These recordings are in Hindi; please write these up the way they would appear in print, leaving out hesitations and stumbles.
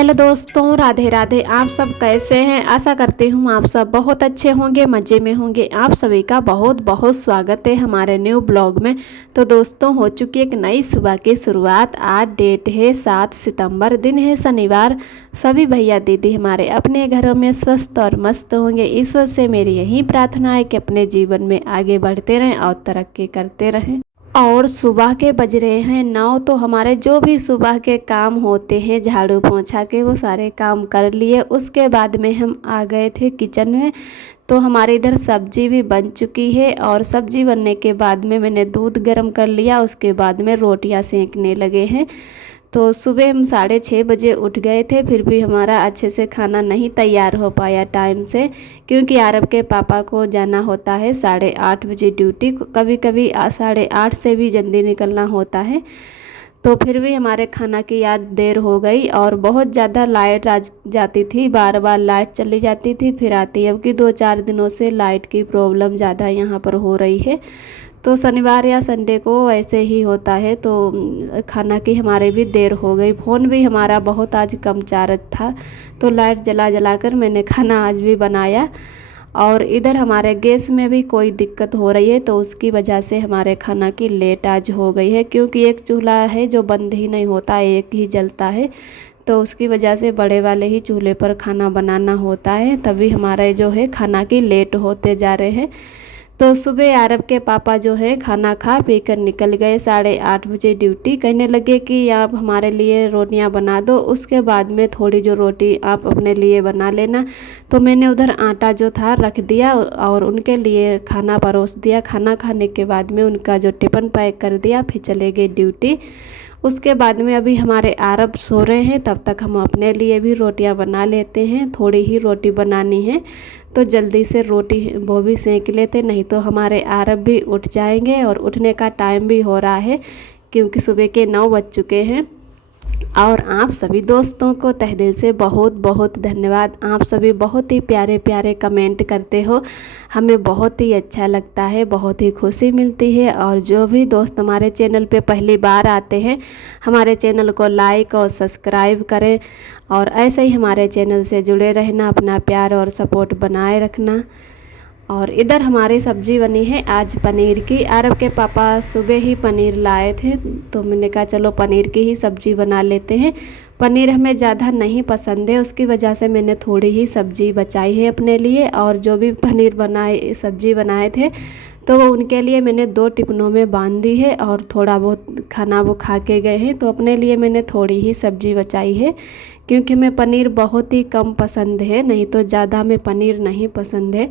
हेलो दोस्तों, राधे राधे। आप सब कैसे हैं? आशा करती हूँ आप सब बहुत अच्छे होंगे, मज़े में होंगे। आप सभी का बहुत बहुत स्वागत है हमारे न्यू ब्लॉग में। तो दोस्तों, हो चुकी एक नई सुबह की शुरुआत। आज डेट है 7 सितंबर, दिन है शनिवार। सभी भैया दीदी हमारे अपने घरों में स्वस्थ और मस्त होंगे। ईश्वर से मेरी यही प्रार्थना है कि अपने जीवन में आगे बढ़ते रहें और तरक्की करते रहें। और सुबह के बज रहे हैं 9। तो हमारे जो भी सुबह के काम होते हैं झाड़ू पोंछा के, वो सारे काम कर लिए। उसके बाद में हम आ गए थे किचन में। तो हमारे इधर सब्जी भी बन चुकी है और सब्जी बनने के बाद में मैंने दूध गर्म कर लिया। उसके बाद में रोटियां सेंकने लगे हैं। तो सुबह हम 6:30 बजे उठ गए थे, फिर भी हमारा अच्छे से खाना नहीं तैयार हो पाया टाइम से, क्योंकि आरब के पापा को जाना होता है 8:30 बजे ड्यूटी। कभी कभी 8:30 से भी जल्दी निकलना होता है। तो फिर भी हमारे खाना की याद देर हो गई और बहुत ज़्यादा लाइट आ जाती थी, बार बार लाइट चली जाती थी फिर आती है। अब कि 2-4 दिनों से लाइट की प्रॉब्लम ज़्यादा यहाँ पर हो रही है। तो शनिवार या संडे को ऐसे ही होता है। तो खाना की हमारे भी देर हो गई। फ़ोन भी हमारा बहुत आज कम चार्ज था, तो लाइट जला जला कर मैंने खाना आज भी बनाया। और इधर हमारे गैस में भी कोई दिक्कत हो रही है, तो उसकी वजह से हमारे खाना की लेट आज हो गई है। क्योंकि एक चूल्हा है जो बंद ही नहीं होता, एक ही जलता है। तो उसकी वजह से बड़े वाले ही चूल्हे पर खाना बनाना होता है, तभी हमारे जो है खाना की लेट होते जा रहे हैं। तो सुबह आरब के पापा जो हैं खाना खा पी कर निकल गए 8:30 बजे ड्यूटी। कहने लगे कि आप हमारे लिए रोटियां बना दो, उसके बाद में थोड़ी जो रोटी आप अपने लिए बना लेना। तो मैंने उधर आटा जो था रख दिया और उनके लिए खाना परोस दिया। खाना खाने के बाद में उनका जो टिफ़िन पैक कर दिया, फिर चले गए ड्यूटी। उसके बाद में अभी हमारे आरब सो रहे हैं, तब तक हम अपने लिए भी रोटियां बना लेते हैं। थोड़ी ही रोटी बनानी है, तो जल्दी से रोटी वो भी सेंक लेते, नहीं तो हमारे आरब भी उठ जाएंगे। और उठने का टाइम भी हो रहा है, क्योंकि सुबह के 9 बज चुके हैं। और आप सभी दोस्तों को तहे दिल से बहुत बहुत धन्यवाद। आप सभी बहुत ही प्यारे प्यारे कमेंट करते हो, हमें बहुत ही अच्छा लगता है, बहुत ही खुशी मिलती है। और जो भी दोस्त हमारे चैनल पे पहली बार आते हैं, हमारे चैनल को लाइक और सब्सक्राइब करें और ऐसे ही हमारे चैनल से जुड़े रहना, अपना प्यार और सपोर्ट बनाए रखना। और इधर हमारी सब्जी बनी है आज पनीर की। आरब के पापा सुबह ही पनीर लाए थे, तो मैंने कहा चलो पनीर की ही सब्जी बना लेते हैं। पनीर हमें ज़्यादा नहीं पसंद है, उसकी वजह से मैंने थोड़ी ही सब्जी बचाई है अपने लिए। और जो भी पनीर बनाए सब्जी बनाए थे, तो वो उनके लिए मैंने 2 टिफिनों में बांध दी है और थोड़ा बहुत खाना वो खा के गए हैं। तो अपने लिए मैंने थोड़ी ही सब्जी बचाई है, क्योंकि हमें पनीर बहुत ही कम पसंद है, नहीं तो ज़्यादा हमें पनीर नहीं पसंद है।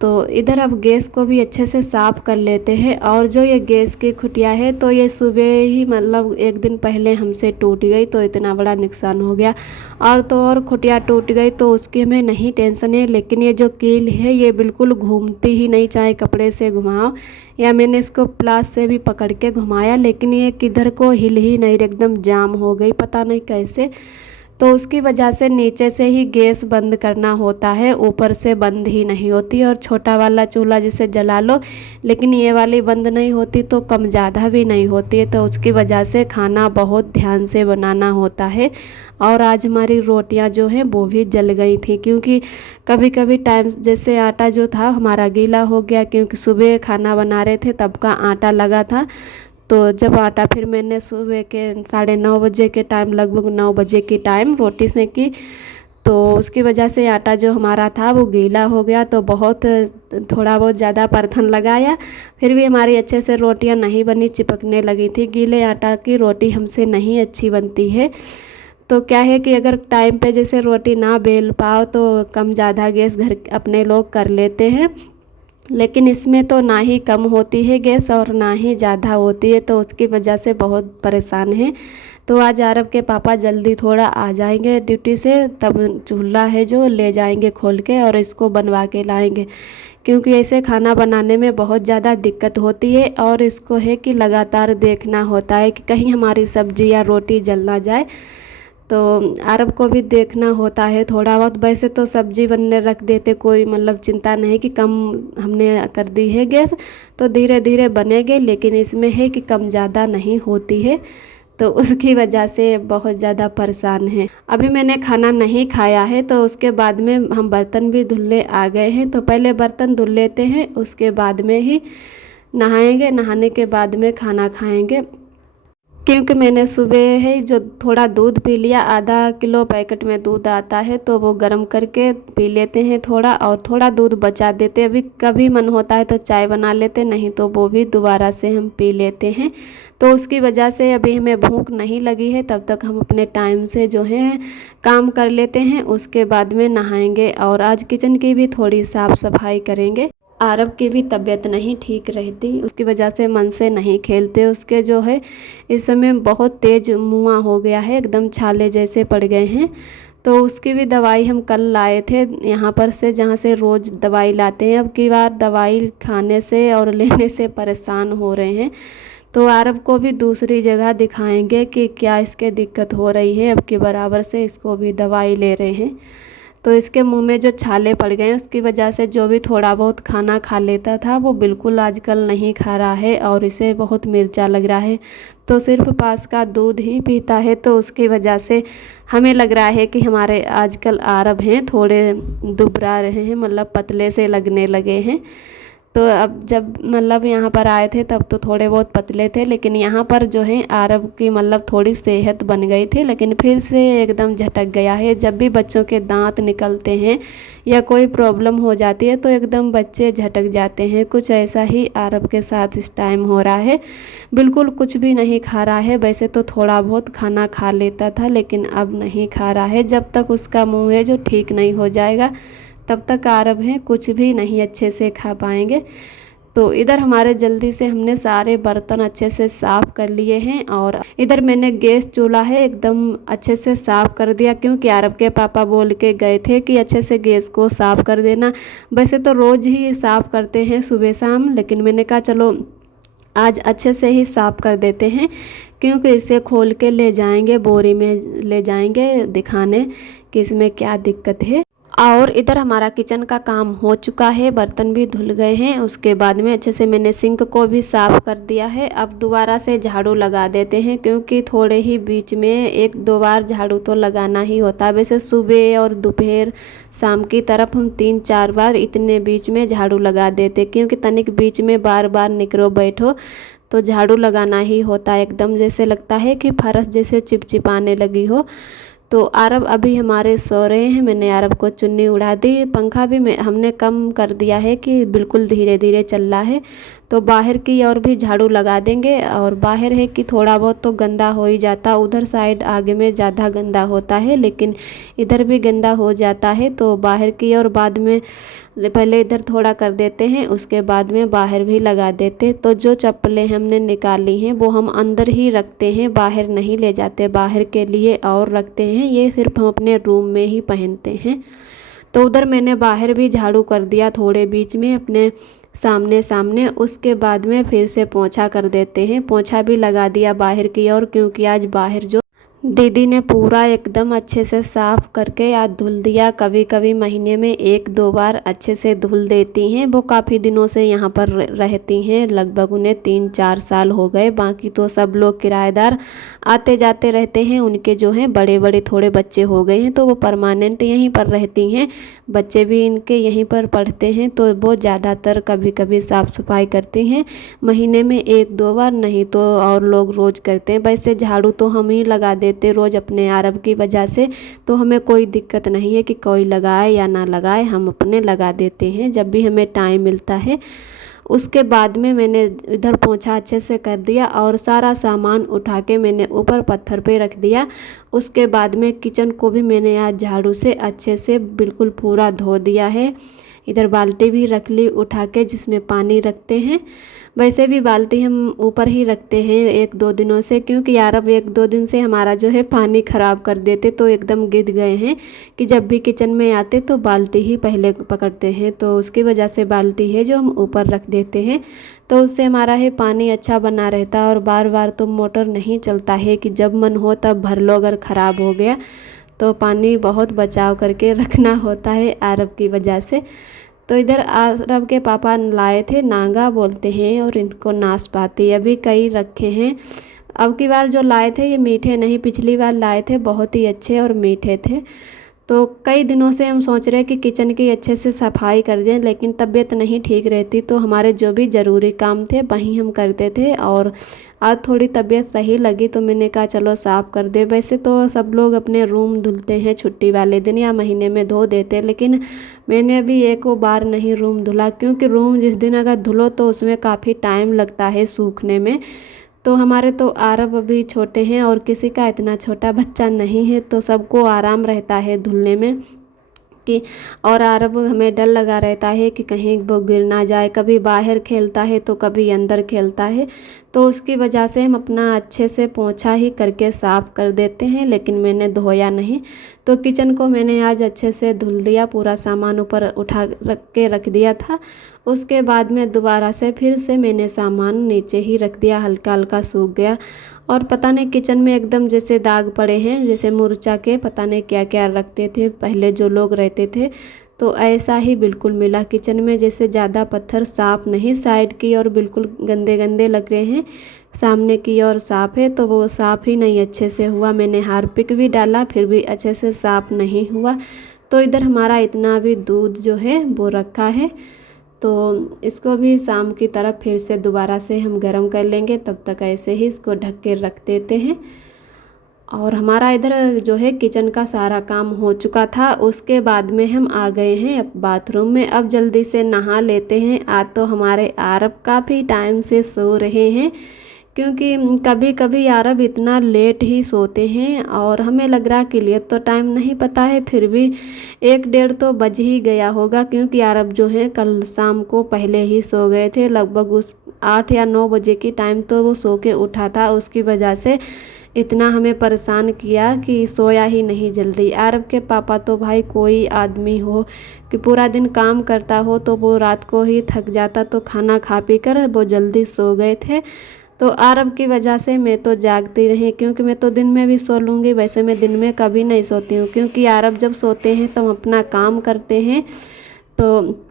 तो इधर अब गैस को भी अच्छे से साफ़ कर लेते हैं। और जो ये गैस की खुटिया है, तो ये सुबह ही मतलब एक दिन पहले हमसे टूट गई, तो इतना बड़ा नुकसान हो गया। और तो और खुटिया टूट गई तो उसकी हमें नहीं टेंशन है, लेकिन ये जो कील है ये बिल्कुल घूमती ही नहीं, चाहे कपड़े से घुमाओ या मैंने इसको प्लास से भी पकड़ के घुमाया, लेकिन ये किधर को हिल ही नहीं, एकदम जाम हो गई, पता नहीं कैसे। तो उसकी वजह से नीचे से ही गैस बंद करना होता है, ऊपर से बंद ही नहीं होती। और छोटा वाला चूल्हा जिसे जला लो, लेकिन ये वाली बंद नहीं होती, तो कम ज़्यादा भी नहीं होती है। तो उसकी वजह से खाना बहुत ध्यान से बनाना होता है। और आज हमारी रोटियां जो हैं वो भी जल गई थी, क्योंकि कभी कभी टाइम जैसे आटा जो था हमारा गीला हो गया, क्योंकि सुबह खाना बना रहे थे तब का आटा लगा था। तो जब आटा फिर मैंने सुबह के 9:30 बजे के टाइम, लगभग 9 बजे की टाइम रोटी सेंकी, तो उसकी वजह से आटा जो हमारा था वो गीला हो गया। तो बहुत थोड़ा बहुत ज़्यादा परथन लगाया, फिर भी हमारी अच्छे से रोटियां नहीं बनी, चिपकने लगी थी। गीले आटा की रोटी हमसे नहीं अच्छी बनती है। तो क्या है कि अगर टाइम पे जैसे रोटी ना बेल पाओ, तो कम ज़्यादा गैस घर अपने लोग कर लेते हैं, लेकिन इसमें तो ना ही कम होती है गैस और ना ही ज़्यादा होती है, तो उसकी वजह से बहुत परेशान है। तो आज आरब के पापा जल्दी थोड़ा आ जाएंगे ड्यूटी से, तब चूल्हा है जो ले जाएंगे खोल के और इसको बनवा के लाएंगे, क्योंकि ऐसे खाना बनाने में बहुत ज़्यादा दिक्कत होती है। और इसको है कि लगातार देखना होता है कि कहीं हमारी सब्ज़ी या रोटी जल ना जाए। तो अरब को भी देखना होता है थोड़ा बहुत। वैसे तो सब्जी बनने रख देते, कोई मतलब चिंता नहीं कि कम हमने कर दी है गैस, तो धीरे धीरे बनेंगे, लेकिन इसमें है कि कम ज़्यादा नहीं होती है। तो उसकी वजह से बहुत ज़्यादा परेशान हैं। अभी मैंने खाना नहीं खाया है, तो उसके बाद में हम बर्तन भी धुलने आ गए हैं। तो पहले बर्तन धुल लेते हैं, उसके बाद में ही नहाएंगे, नहाने के बाद में खाना खाएंगे। क्योंकि मैंने सुबह है जो थोड़ा दूध पी लिया, आधा किलो पैकेट में दूध आता है, तो वो गर्म करके पी लेते हैं थोड़ा, और थोड़ा दूध बचा देते हैं। अभी कभी मन होता है तो चाय बना लेते, नहीं तो वो भी दोबारा से हम पी लेते हैं। तो उसकी वजह से अभी हमें भूख नहीं लगी है, तब तक हम अपने टाइम से जो है काम कर लेते हैं। उसके बाद में नहाएंगे और आज किचन की भी थोड़ी साफ़ सफाई करेंगे। आरब की भी तबीयत नहीं ठीक रहती, उसकी वजह से मन से नहीं खेलते। उसके जो है इस समय बहुत तेज़ मुआं हो गया है, एकदम छाले जैसे पड़ गए हैं। तो उसकी भी दवाई हम कल लाए थे यहाँ पर से, जहाँ से रोज़ दवाई लाते हैं। अब की बार दवाई खाने से और लेने से परेशान हो रहे हैं। तो आरब को भी दूसरी जगह दिखाएंगे कि क्या इसके दिक्कत हो रही है। अब की बराबर से इसको भी दवाई ले रहे हैं। तो इसके मुंह में जो छाले पड़ गए हैं, उसकी वजह से जो भी थोड़ा बहुत खाना खा लेता था वो बिल्कुल आजकल नहीं खा रहा है, और इसे बहुत मिर्चा लग रहा है। तो सिर्फ पास का दूध ही पीता है। तो उसकी वजह से हमें लग रहा है कि हमारे आजकल आरब हैं थोड़े दुबरा रहे हैं, मतलब पतले से लगने लगे हैं। तो अब जब मतलब यहाँ पर आए थे तब तो थोड़े बहुत पतले थे, लेकिन यहाँ पर जो है आरब की मतलब थोड़ी सेहत बन गई थी, लेकिन फिर से एकदम झटक गया है। जब भी बच्चों के दांत निकलते हैं या कोई प्रॉब्लम हो जाती है तो एकदम बच्चे झटक जाते हैं। कुछ ऐसा ही आरब के साथ इस टाइम हो रहा है। बिल्कुल कुछ भी नहीं खा रहा है। वैसे तो थोड़ा बहुत खाना खा लेता था, लेकिन अब नहीं खा रहा है। जब तक उसका मुँह है जो ठीक नहीं हो जाएगा तब तक आरब हैं कुछ भी नहीं अच्छे से खा पाएंगे। तो इधर हमारे जल्दी से हमने सारे बर्तन अच्छे से साफ़ कर लिए हैं, और इधर मैंने गैस चूल्हा है एकदम अच्छे से साफ़ कर दिया, क्योंकि आरब के पापा बोल के गए थे कि अच्छे से गैस को साफ़ कर देना। वैसे तो रोज़ ही साफ़ करते हैं सुबह शाम, लेकिन मैंने कहा चलो आज अच्छे से ही साफ़ कर देते हैं, क्योंकि इसे खोल के ले जाएंगे, बोरी में ले जाएंगे दिखाने कि इसमें क्या दिक्कत है। और इधर हमारा किचन का काम हो चुका है, बर्तन भी धुल गए हैं। उसके बाद में अच्छे से मैंने सिंक को भी साफ़ कर दिया है। अब दोबारा से झाड़ू लगा देते हैं, क्योंकि थोड़े ही बीच में एक दो बार झाड़ू तो लगाना ही होता है। वैसे सुबह और दोपहर शाम की तरफ हम 3-4 बार इतने बीच में झाड़ू लगा देते, क्योंकि तनिक बीच में बार बार निकलो बैठो तो झाड़ू लगाना ही होता है। एकदम जैसे लगता है कि फर्श जैसे चिपचिपाने लगी हो। तो आरब अभी हमारे सो रहे हैं। मैंने आरब को चुन्नी उड़ा दी, पंखा भी हमने कम कर दिया है कि बिल्कुल धीरे धीरे चल रहा है। तो बाहर की और भी झाड़ू लगा देंगे, और बाहर है कि थोड़ा बहुत तो गंदा हो ही जाता, उधर साइड आगे में ज़्यादा गंदा होता है, लेकिन इधर भी गंदा हो जाता है। तो बाहर की और बाद में पहले इधर थोड़ा कर देते हैं, उसके बाद में बाहर भी लगा देते। तो जो चप्पलें हमने निकाली हैं वो हम अंदर ही रखते हैं, बाहर नहीं ले जाते, बाहर के लिए और रखते हैं। ये सिर्फ हम अपने रूम में ही पहनते हैं। तो उधर मैंने बाहर भी झाड़ू कर दिया थोड़े बीच में अपने सामने सामने। उसके बाद में फिर से पोंछा कर देते हैं, पोंछा भी लगा दिया बाहर की ओर, क्योंकि आज बाहर जो दीदी ने पूरा एकदम अच्छे से साफ़ करके आज धुल दिया। कभी कभी महीने में 1-2 बार अच्छे से धुल देती हैं। वो काफ़ी दिनों से यहाँ पर रहती हैं, लगभग उन्हें 3-4 साल हो गए। बाकी तो सब लोग किराएदार आते जाते रहते हैं। उनके जो हैं बड़े बड़े थोड़े बच्चे हो गए हैं, तो वो परमानेंट यहीं पर रहती हैं। बच्चे भी इनके यहीं पर पढ़ते हैं, तो वो ज़्यादातर कभी कभी साफ़ सफाई करती हैं। महीने में 1-2 बार, नहीं तो और लोग रोज़ करते हैं। वैसे झाड़ू तो हम ही लगा देते रोज़ अपने आरब की वजह से, तो हमें कोई दिक्कत नहीं है कि कोई लगाए या ना लगाए, हम अपने लगा देते हैं जब भी हमें टाइम मिलता है। उसके बाद में मैंने इधर पोंछा अच्छे से कर दिया, और सारा सामान उठा के मैंने ऊपर पत्थर पे रख दिया। उसके बाद में किचन को भी मैंने आज झाड़ू से अच्छे से बिल्कुल पूरा धो दिया है। इधर बाल्टी भी रख ली उठा के, जिसमें पानी रखते हैं। वैसे भी बाल्टी हम ऊपर ही रखते हैं 1-2 दिनों से, क्योंकि यार अब 1-2 दिन से हमारा जो है पानी ख़राब कर देते, तो एकदम गिर गए हैं कि जब भी किचन में आते तो बाल्टी ही पहले पकड़ते हैं। तो उसकी वजह से बाल्टी है जो हम ऊपर रख देते हैं, तो उससे हमारा है पानी अच्छा बना रहता है। और बार बार तो मोटर नहीं चलता है कि जब मन हो तब भर लो, अगर ख़राब हो गया तो पानी बहुत बचाव करके रखना होता है आरब की वजह से। तो इधर आरब के पापा लाए थे, नांगा बोलते हैं, और इनको नाशपाती अभी कई रखे हैं। अब की बार जो लाए थे ये मीठे नहीं, पिछली बार लाए थे बहुत ही अच्छे और मीठे थे। तो कई दिनों से हम सोच रहे हैं कि किचन की अच्छे से सफाई कर दें, लेकिन तबीयत नहीं ठीक रहती, तो हमारे जो भी ज़रूरी काम थे वहीं हम करते थे। और आज थोड़ी तबीयत सही लगी तो मैंने कहा चलो साफ़ कर दे। वैसे तो सब लोग अपने रूम धुलते हैं छुट्टी वाले दिन या महीने में धो देते हैं, लेकिन मैंने अभी एक वो बार नहीं रूम धुला, क्योंकि रूम जिस दिन अगर धुलो तो उसमें काफ़ी टाइम लगता है सूखने में। तो हमारे तो आरव अभी छोटे हैं और किसी का इतना छोटा बच्चा नहीं है, तो सबको आराम रहता है धुलने में कि। और आरव हमें डर लगा रहता है कि कहीं वो गिर ना जाए, कभी बाहर खेलता है तो कभी अंदर खेलता है, तो उसकी वजह से हम अपना अच्छे से पोंछा ही करके साफ़ कर देते हैं, लेकिन मैंने धोया नहीं। तो किचन को मैंने आज अच्छे से धुल दिया, पूरा सामान ऊपर उठा रख दिया था। उसके बाद में दोबारा से फिर से मैंने सामान नीचे ही रख दिया, हल्का हल्का सूख गया। और पता नहीं किचन में एकदम जैसे दाग पड़े हैं, जैसे मुरचा के पता नहीं क्या क्या रखते थे पहले जो लोग रहते थे, तो ऐसा ही बिल्कुल मिला किचन में। जैसे ज़्यादा पत्थर साफ़ नहीं, साइड की और बिल्कुल गंदे गंदे लग रहे हैं, सामने की और साफ़ है तो वो साफ़ ही नहीं अच्छे से हुआ। मैंने हार्पिक भी डाला फिर भी अच्छे से साफ़ नहीं हुआ। तो इधर हमारा इतना भी दूध जो है वो रखा है, तो इसको भी शाम की तरफ फिर से दोबारा से हम गर्म कर लेंगे, तब तक ऐसे ही इसको ढक के रख देते हैं। और हमारा इधर जो है किचन का सारा काम हो चुका था। उसके बाद में हम आ गए हैं अब बाथरूम में। अब जल्दी से नहा लेते हैं। आज तो हमारे आरब काफ़ी टाइम से सो रहे हैं, क्योंकि कभी कभी आरब इतना लेट ही सोते हैं और हमें लग रहा क्लियर तो टाइम नहीं पता है, फिर भी 1 डेढ़ तो बज ही गया होगा, क्योंकि आरब जो है कल शाम को पहले ही सो गए थे। लगभग उस 8 या 9 बजे की टाइम तो वो सो के उठा था। उसकी वजह से इतना हमें परेशान किया कि सोया ही नहीं जल्दी। आरब के पापा तो भाई कोई आदमी हो कि पूरा दिन काम करता हो तो वो रात को ही थक जाता, तो खाना खा पी कर वो जल्दी सो गए थे। तो आरब की वजह से मैं तो जागती रही, क्योंकि मैं तो दिन में भी सो लूँगी। वैसे मैं दिन में कभी नहीं सोती हूँ, क्योंकि आरब जब सोते हैं तो हम अपना काम करते हैं, तो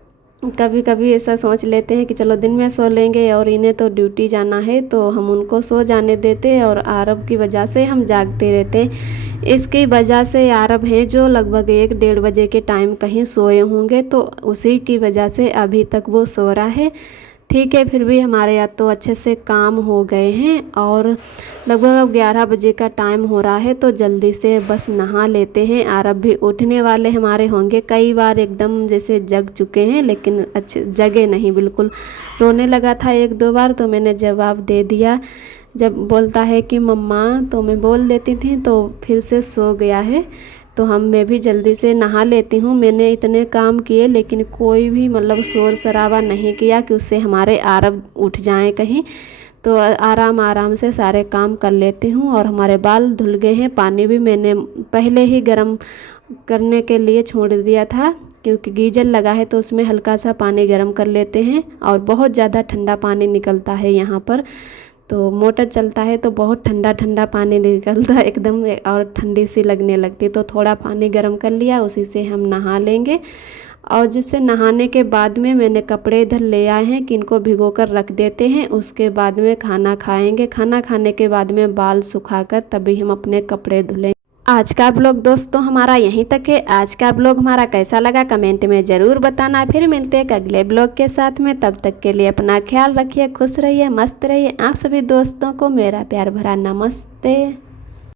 कभी कभी ऐसा सोच लेते हैं कि चलो दिन में सो लेंगे और इन्हें तो ड्यूटी जाना है, तो हम उनको सो जाने देते हैं और आरब की वजह से हम जागते रहते हैं। इसकी वजह से आरब हैं जो लगभग 1 डेढ़ बजे के टाइम कहीं सोए होंगे, तो उसी की वजह से अभी तक वो सो रहा है। ठीक है, फिर भी हमारे यहाँ तो अच्छे से काम हो गए हैं और लगभग 11 बजे का टाइम हो रहा है, तो जल्दी से बस नहा लेते हैं। आरब भी उठने वाले हमारे होंगे, कई बार एकदम जैसे जग चुके हैं, लेकिन अच्छे जगे नहीं, बिल्कुल रोने लगा था 1-2 बार, तो मैंने जवाब दे दिया। जब बोलता है कि मम्मा तो मैं बोल देती थी, तो फिर से सो गया है। तो मैं भी जल्दी से नहा लेती हूँ। मैंने इतने काम किए लेकिन कोई भी मतलब शोर शराबा नहीं किया कि उससे हमारे आरब उठ जाएं कहीं, तो आराम आराम से सारे काम कर लेती हूँ। और हमारे बाल धुल गए हैं, पानी भी मैंने पहले ही गर्म करने के लिए छोड़ दिया था, क्योंकि गीजर लगा है तो उसमें हल्का सा पानी गर्म कर लेते हैं। और बहुत ज़्यादा ठंडा पानी निकलता है यहाँ पर, तो मोटर चलता है तो बहुत ठंडा ठंडा पानी निकलता है एकदम, और ठंडी सी लगने लगती, तो थोड़ा पानी गर्म कर लिया, उसी से हम नहा लेंगे। और जिससे नहाने के बाद में मैंने कपड़े इधर ले आए हैं कि इनको भिगो कर रख देते हैं, उसके बाद में खाना खाएंगे। खाना खाने के बाद में बाल सुखाकर तभी हम अपने कपड़े धुलेंगे। आज का ब्लॉग दोस्तों हमारा यहीं तक है। आज का ब्लॉग हमारा कैसा लगा कमेंट में ज़रूर बताना। फिर मिलते हैं एक अगले ब्लॉग के साथ में, तब तक के लिए अपना ख्याल रखिए, खुश रहिए, मस्त रहिए। आप सभी दोस्तों को मेरा प्यार भरा नमस्ते।